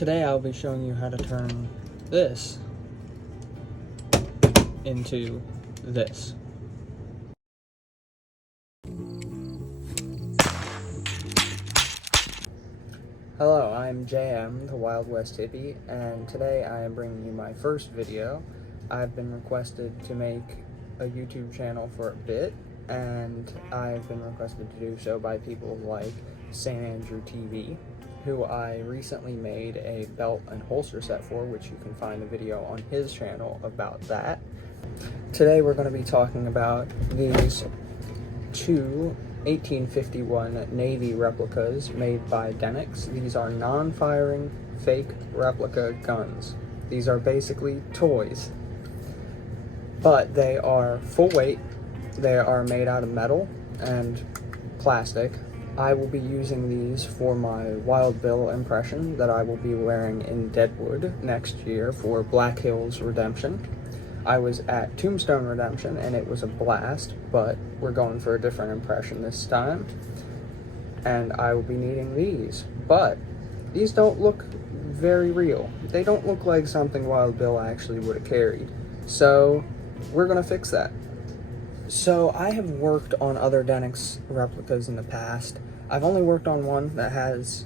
Today I'll be showing you how to turn this into this. Hello, I'm JM, the Wild West Hippie, and today I am bringing you my first video. I've been requested to make a YouTube channel for a bit, and I've been requested to do so by people like St. Andrew TV, who I recently made a belt and holster set for, which you can find a video on his channel about that. Today we're going to be talking about these two 1851 Navy replicas made by Denix. These are non-firing, fake replica guns. These are basically toys, but they are full weight. They are made out of metal and plastic. I will be using these for my Wild Bill impression that I will be wearing in Deadwood next year for Black Hills Redemption. I was at Tombstone Redemption and it was a blast, but we're going for a different impression this time. And I will be needing these, but these don't look very real. They don't look like something Wild Bill actually would have carried. So we're gonna fix that. So I have worked on other Denix replicas in the past. I've only worked on one that has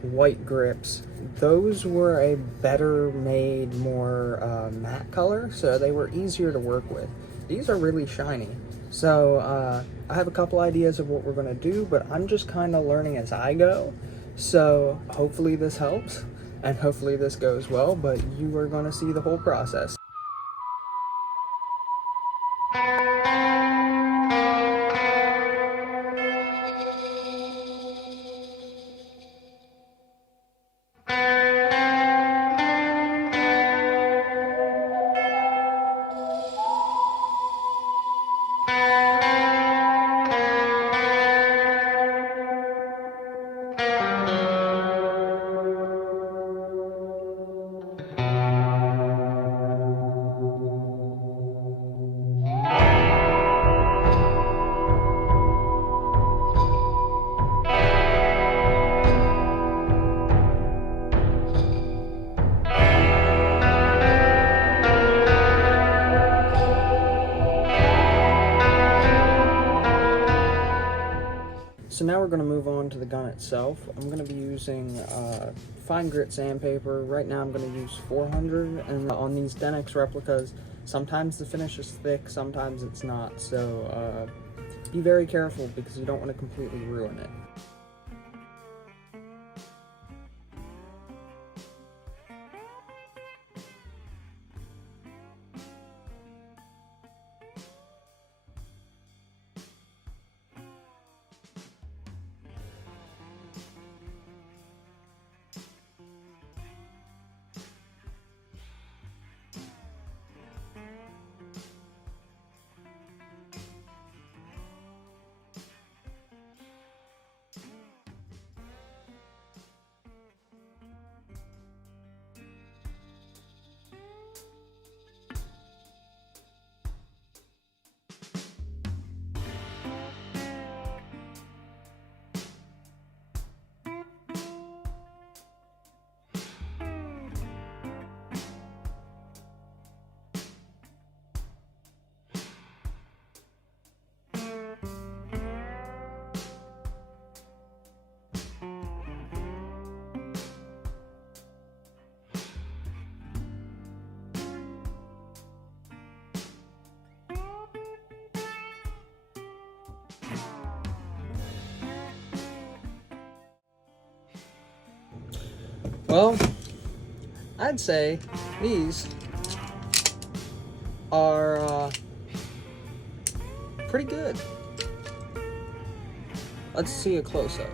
white grips. Those were a better made, more matte color, so they were easier to work with. These are really shiny. So I have a couple ideas of what we're gonna do, but I'm just kind of learning as I go. So hopefully this helps, and hopefully this goes well, but you are gonna see the whole process. So now we're going to move on to the gun itself. I'm going to be using fine grit sandpaper. Right now I'm going to use 400, and on these Denix replicas, sometimes the finish is thick, sometimes it's not. So be very careful because you don't want to completely ruin it. Well, I'd say these are pretty good. Let's see a close-up.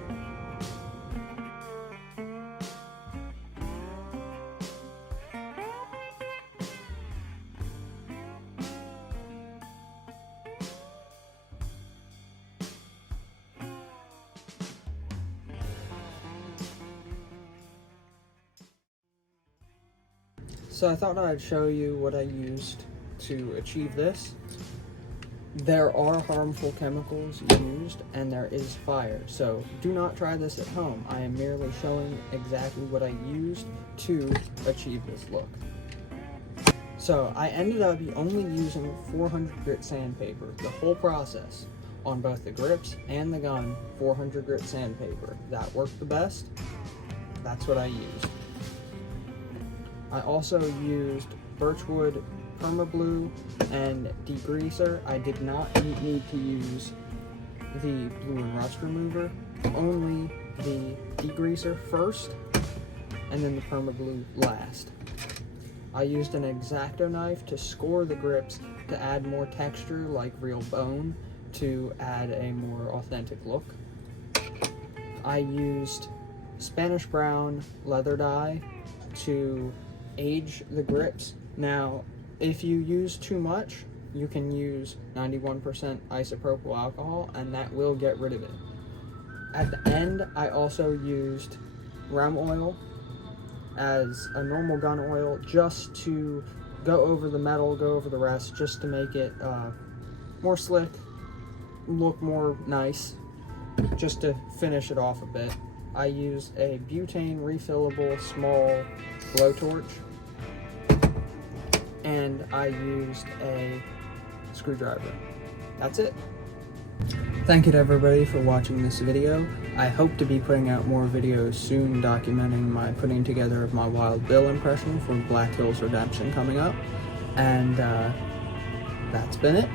So I thought I'd show you what I used to achieve this. There are harmful chemicals used and there is fire, so do not try this at home. I am merely showing exactly what I used to achieve this look. So I ended up only using 400 grit sandpaper, the whole process, on both the grips and the gun. 400 grit sandpaper. That worked the best. That's what I used. I also used birchwood permablue and degreaser. I did not need to use the blue and rust remover, only the degreaser first and then the permablue last. I used an X-Acto knife to score the grips to add more texture, like real bone, to add a more authentic look. I used Spanish brown leather dye to age the grips. Now, if you use too much, you can use 91% isopropyl alcohol and that will get rid of it. At the end, I also used ram oil as a normal gun oil just to go over the metal, go over the rest, just to make it more slick, look more nice, just to finish it off a bit. I used a butane refillable small blowtorch, and I used a screwdriver. That's it. Thank you to everybody for watching this video. I hope to be putting out more videos soon documenting my putting together of my Wild Bill impression for Black Hills Redemption coming up. And that's been it.